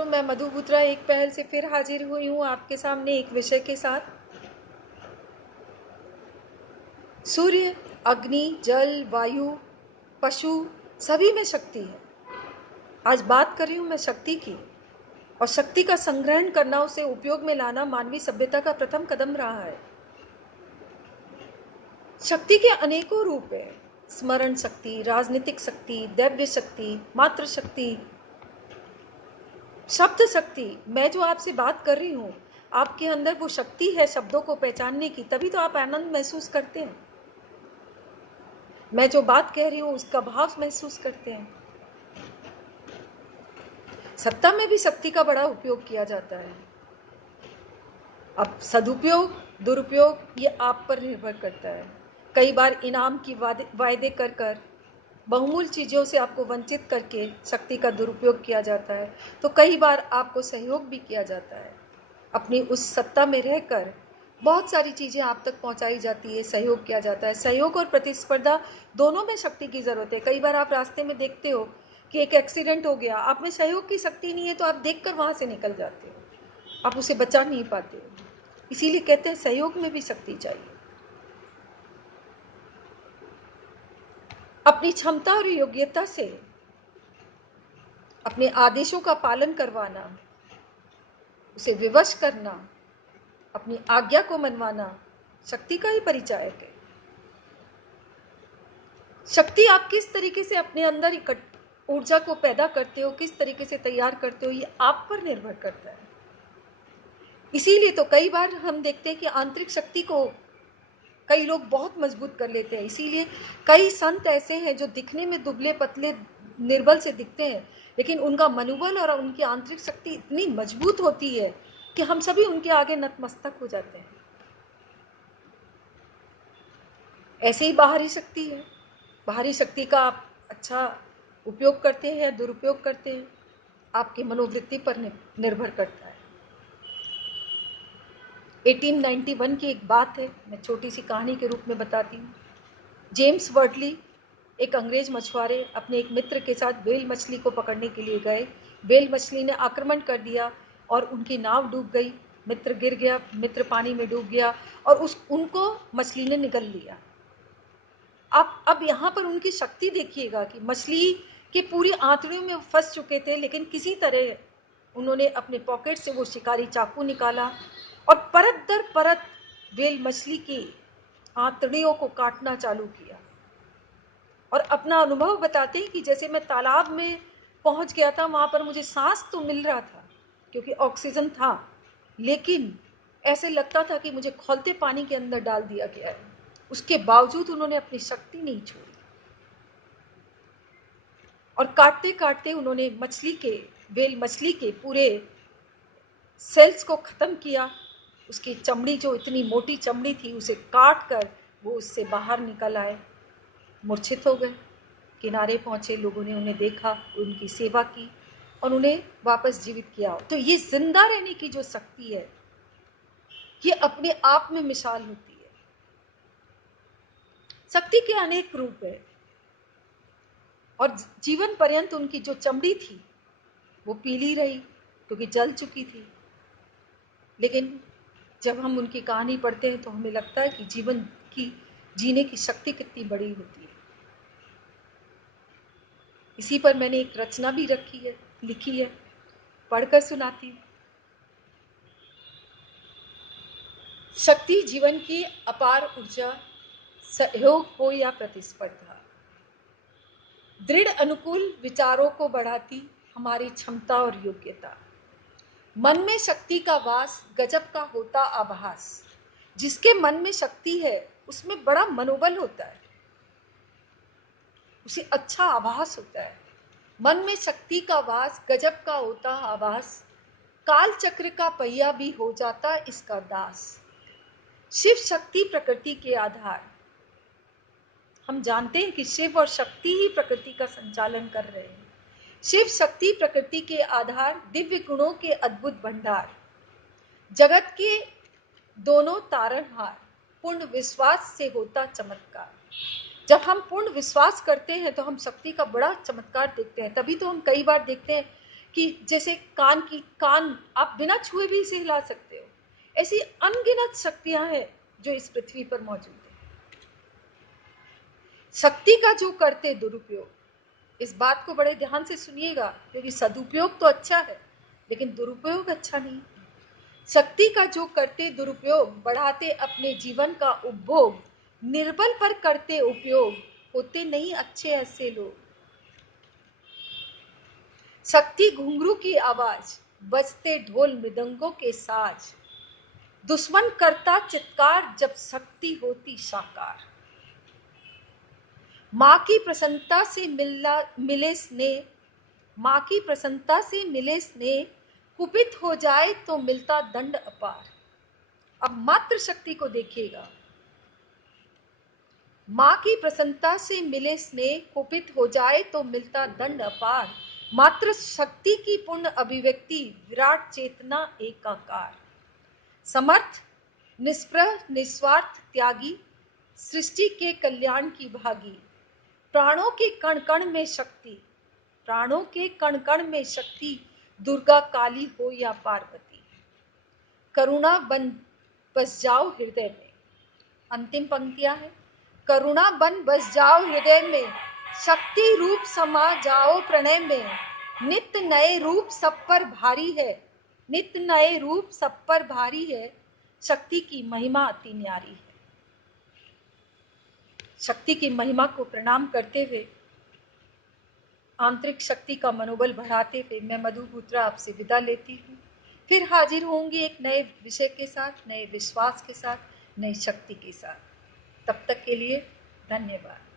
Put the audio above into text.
मित्रों, मैं मधु बुत्रा एक पहल से फिर हाजिर हुई हूँ आपके सामने एक विषय के साथ। सूर्य, अग्नि, जल, वायु, पशु सभी में शक्ति है। आज बात कर रही हूँ मैं शक्ति की, और शक्ति का संग्रहण करना, उसे उपयोग में लाना मानवीय सभ्यता का प्रथम कदम रहा है। शक्ति के अनेकों रूप है। स्मरण शक्ति, राजनीतिक शक्ति, दैव्य शक्ति, मातृ शक्ति, शब्द शक्ति। मैं जो आपसे बात कर रही हूँ, आपके अंदर वो शक्ति है शब्दों को पहचानने की, तभी तो आप आनंद महसूस करते हैं। मैं जो बात कह रही हूँ उसका भाव महसूस करते हैं। सत्ता में भी शक्ति का बड़ा उपयोग किया जाता है। अब सदुपयोग, दुरुपयोग ये आप पर निर्भर करता है। कई बार इनाम की वायदे कर कर बहुमूल्य चीजों से आपको वंचित करके शक्ति का दुरुपयोग किया जाता है। तो कई बार आपको सहयोग भी किया जाता है। अपनी उस सत्ता में रहकर बहुत सारी चीजें आप तक पहुंचाई जाती है, सहयोग किया जाता है। सहयोग और प्रतिस्पर्धा दोनों में शक्ति की जरूरत है। कई बार आप रास्ते में देखते हो कि एक एक्सीडेंट हो गया, आप में सहयोग की शक्ति नहीं है, तो आप देखकर वहां से निकल जाते हो, आप उसे बचा नहीं पाते हो। इसीलिए कहते हैं सहयोग में भी शक्ति चाहिए। अपनी क्षमता और योग्यता से अपने आदेशों का पालन करवाना, उसे विवश करना, अपनी आज्ञा को मनवाना शक्ति का ही परिचायक है। शक्ति आप किस तरीके से अपने अंदर ऊर्जा को पैदा करते हो, किस तरीके से तैयार करते हो, ये आप पर निर्भर करता है। इसीलिए तो कई बार हम देखते हैं कि आंतरिक शक्ति को कई लोग बहुत मजबूत कर लेते हैं। इसीलिए कई संत ऐसे हैं जो दिखने में दुबले पतले निर्बल से दिखते हैं, लेकिन उनका मनोबल और उनकी आंतरिक शक्ति इतनी मजबूत होती है कि हम सभी उनके आगे नतमस्तक हो जाते हैं। ऐसे ही बाहरी शक्ति है। बाहरी शक्ति का आप अच्छा उपयोग करते हैं या दुरुपयोग करते हैं, आपकी मनोवृत्ति पर निर्भर करता है। 1891 की एक बात है, मैं छोटी सी कहानी के रूप में बताती हूँ। जेम्स वर्डली, एक अंग्रेज मछुआरे, अपने एक मित्र के साथ व्हेल मछली को पकड़ने के लिए गए। व्हेल मछली ने आक्रमण कर दिया और उनकी नाव डूब गई। मित्र गिर गया, मित्र पानी में डूब गया और उनको मछली ने निगल लिया। आप अब यहाँ पर उनकी शक्ति देखिएगा कि मछली के पूरी आंतड़ियों में फंस चुके थे, लेकिन किसी तरह उन्होंने अपने पॉकेट से वो शिकारी चाकू निकाला और परत दर परत व्हेल मछली की आंतड़ियों को काटना चालू किया। और अपना अनुभव बताते हैं कि जैसे मैं तालाब में पहुंच गया था, वहां पर मुझे सांस तो मिल रहा था क्योंकि ऑक्सीजन था, लेकिन ऐसे लगता था कि मुझे खौलते पानी के अंदर डाल दिया गया है। उसके बावजूद उन्होंने अपनी शक्ति नहीं छोड़ी और काटते काटते उन्होंने व्हेल मछली के पूरे सेल्स को खत्म किया। उसकी चमड़ी, जो इतनी मोटी चमड़ी थी, उसे काट कर वो उससे बाहर निकल आए। मूर्छित हो गए, किनारे पहुंचे, लोगों ने उन्हें देखा, उनकी सेवा की और उन्हें वापस जीवित किया। तो ये जिंदा रहने की जो शक्ति है, ये अपने आप में मिसाल होती है। शक्ति के अनेक रूप है और जीवन पर्यंत उनकी जो चमड़ी थी वो पीली रही क्योंकि जल चुकी थी। लेकिन जब हम उनकी कहानी पढ़ते हैं तो हमें लगता है कि जीवन की जीने की शक्ति कितनी बड़ी होती है। इसी पर मैंने एक रचना भी लिखी है, पढ़कर सुनाती हूँ। शक्ति जीवन की अपार ऊर्जा, सहयोग हो या प्रतिस्पर्धा, दृढ़ अनुकूल विचारों को बढ़ाती हमारी क्षमता और योग्यता। मन में शक्ति का वास, गजब का होता आभास। जिसके मन में शक्ति है उसमें बड़ा मनोबल होता है, उसे अच्छा आभास होता है। मन में शक्ति का वास, गजब का होता आभास, काल चक्र का पहिया भी हो जाता इसका दास। शिव शक्ति प्रकृति के आधार। हम जानते हैं कि शिव और शक्ति ही प्रकृति का संचालन कर रहे हैं। शिव शक्ति प्रकृति के आधार, दिव्य गुणों के अद्भुत भंडार, जगत के दोनों तारनहार, पूर्ण विश्वास से होता चमत्कार। जब हम पूर्ण विश्वास करते हैं तो हम शक्ति का बड़ा चमत्कार देखते हैं। तभी तो हम कई बार देखते हैं कि जैसे कान आप बिना छुए भी इसे हिला सकते हो। ऐसी अनगिनत शक्तियां हैं जो इस पृथ्वी पर मौजूद है। शक्ति का जो करते दुरुपयोग, इस बात को बड़े ध्यान से सुनिएगा, क्योंकि सदुपयोग तो अच्छा है लेकिन दुरुपयोग अच्छा नहीं। शक्ति का जो करते दुरुपयोग, बढ़ाते अपने जीवन का उपभोग, निर्बल पर करते उपयोग, होते नहीं अच्छे ऐसे लोग। शक्ति घुंघरू की आवाज, बजते ढोल मृदंगों के साज, दुश्मन करता चित्कार जब शक्ति होती साकार। माँ की प्रसन्नता से मिले स्नेह, माँ की प्रसन्नता से मिले स्नेह, कुपित हो जाए तो मिलता दंड अपार। अब मात्र शक्ति को देखिएगा। माँ की प्रसन्नता से मिले स्नेह, कुपित हो जाए तो मिलता दंड अपार। मात्र शक्ति की पूर्ण अभिव्यक्ति, विराट चेतना एकाकार। समर्थ, निष्प्रह, निस्वार्थ, त्यागी, सृष्टि के कल्याण की भागी। प्राणों के कण कण में शक्ति, प्राणों के कण कण में शक्ति, दुर्गा काली हो या पार्वती। करुणा बन बस जाओ हृदय में, अंतिम पंक्तियां हैं। करुणा बन बस जाओ हृदय में, शक्ति रूप समा जाओ प्रणय में। नित्य नए रूप सब पर भारी है, नित्य नए रूप सब पर भारी है, शक्ति की महिमा अति न्यारी है। शक्ति की महिमा को प्रणाम करते हुए, आंतरिक शक्ति का मनोबल बढ़ाते हुए, मैं मधु बूत्रा आपसे विदा लेती हूँ। फिर हाजिर होंगी एक नए विषय के साथ, नए विश्वास के साथ, नई शक्ति के साथ। तब तक के लिए धन्यवाद।